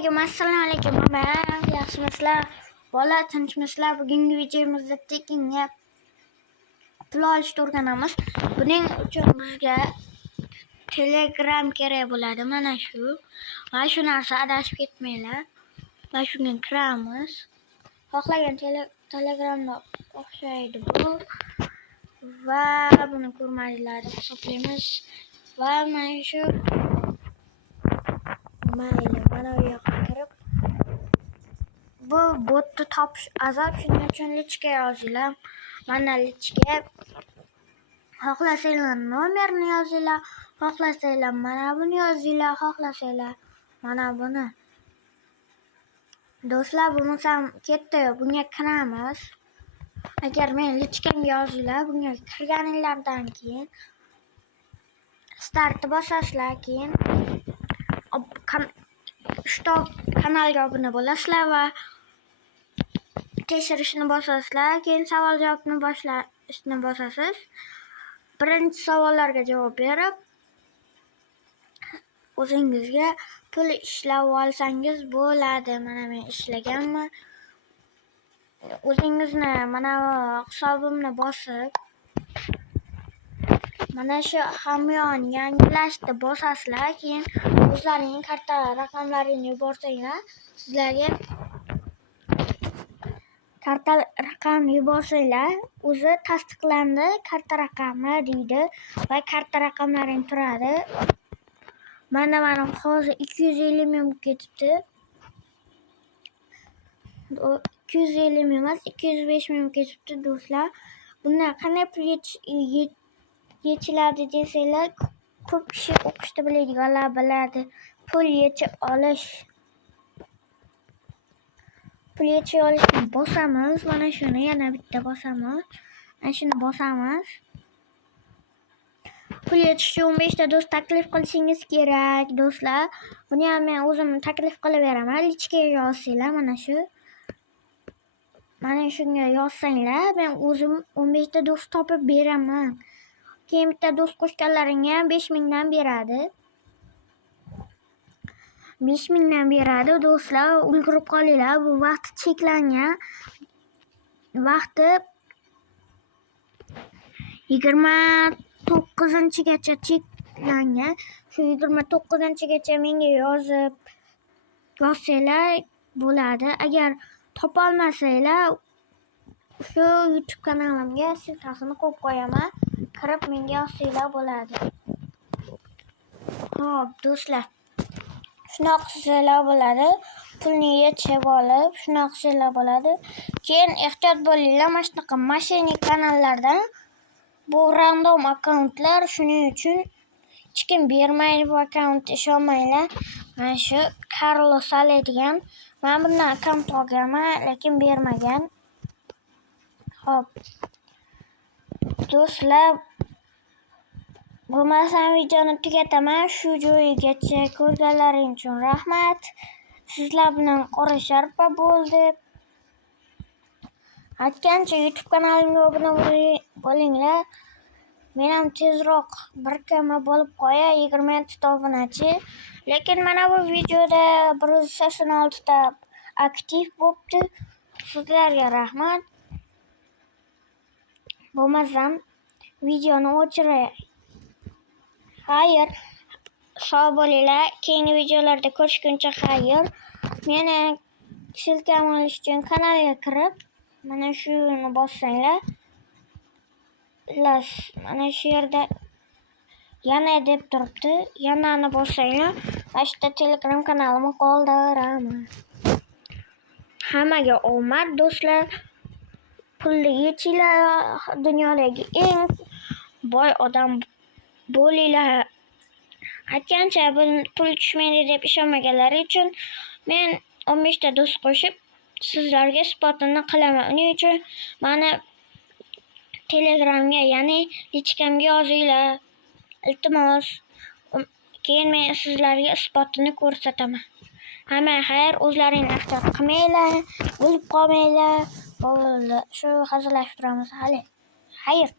Assalomu alaykum. Yaxshimisizlar? Bola tinchmisizlar? Bugungi videomizda tekinga pul olishni o'rganamiz. Buning uchun bizga Telegram kerak bo'ladi. Mana shu. Va shu narsa adashib ketmanglar. Va shunga kiramiz. Xohlagan Telegramga o'xshaydi bu. Va buni ko'rmadinglar deb hisoblaymiz. Va mana shu mana bu yoqqa kirib bu botni topish azob, shuning uchun lichka yozinglar. Mana lichka xohlasanglar nomerni yozinglar, xohlasanglar mana buni yozinglar, xohlasanglar mana buni. Do'stlar, bunisi ketdi, bunga kiramiz. Agar men lichkamga yozinglar, bunga kirganinglardan keyin startni bosasizlar, keyin kanalga obuna bo'lasizlar va tekshirishni bosasizlar, keyin savol javobni boshlashni bosasiz. Birinchi savollarga javob berib o'zingizga pul ishlab olsangiz bo'ladi. Mana men ishlaganman. O'zingizni mana hisobimni bosib mana shu hamyon yangilashni bosasizlar, keyin o'zlaring karta raqamlarini yuborsanglar, sizlarga karta raqamni yuborsanglar, o'zi tasdiqlandi karta raqami deydi va karta raqamlaring turadi. Mana hozir 250 ming ketibdi. 250 ming emas, 205 ming ketibdi do'stlar. Bundan qanday pul yechiladi desanglar, ko'p kishi o'qishni biladiganlar biladi. Pul yechib olishni bosamiz. Mana shuni yana bitta bosamiz. Mana shuni bosamiz. Pul yechishga 15 ta do'st taklif qilishingiz kerak, do'stlar. Buni ham men o'zim taklif qilib beraman. Lichkaga yozsanglar mana shu. Mana shunga yozsanglar, men o'zim 15 ta do'st topib beraman. Keyin bitta do'st qo'shganlaringga ham 5 mingdan beradi. 5 mingdan beradi do'stlar, ulgurib qolinglar. Bu vaqt cheklangan. Vaqti 29-gacha cheklangan. Shu 29-gacha menga yozsanglar bo'ladi. Agar topolmasanglar, shu YouTube kanalimga siltasini qo'yib qo'yaman. Kirib menga yozsanglar bo'ladi. Xo'p, do'stlar. Shunaqa qilsanglar bo'ladi. Pulni yechib olib, shunaqa qilsanglar bo'ladi. Keyin ehtiyot bo'linglar, mana shunaqa mashinik kanallardan bu random akkauntlar, shuning uchun hech kim bermaydi bu akkauntga, ishonmanglar. Mana shu Carlos Ale degan, men bundan akkaunt olganman, lekin bermagan. Xo'p. Do'stlar, bo'lmasam videoni tugataman. Shu joyigacha ko'rganlaring uchun rahmat. Sizlar bilan qora sharpa bo'ldi. Aytgancha YouTube kanalimga obuna bo'linglar. Men ham tezroq birkama bo'lib qo'yay, 20 ta obunachi. Lekin mana bu videoda 186 ta aktiv bo'libdi. Sizlarga rahmat. Bo'lmasam videoni o'chiray. Xayr. Sog' bo'linglar. Keyingi videolarda ko'rishguncha xayr. Meni siltam olish uchun kanalga kirib, mana shuni bossanglar, mana shu yerda yana deb turibdi. Yanani bossanglar, mana shu Telegram kanalimni qoldiraman. Hammaga omad do'stlar. Pulni yechinglar, dunyodagi eng boy odam bo'linglar. Aytgancha pul tushmaydi deb ishonmaganlar uchun men 15 ta do'st qo'shib sizlarga isbotini qilaman. Uning uchun meni Telegramga, ya'ni lichkamga yozinglar. Iltimos. Keyin men sizlarga isbotini ko'rsataman. Hamma xayr, o'zlaringni ehtiyot qilmanglar, o'lib qolmanglar. Bo'ldi, shu hazillashib turamiz hali. Xayr.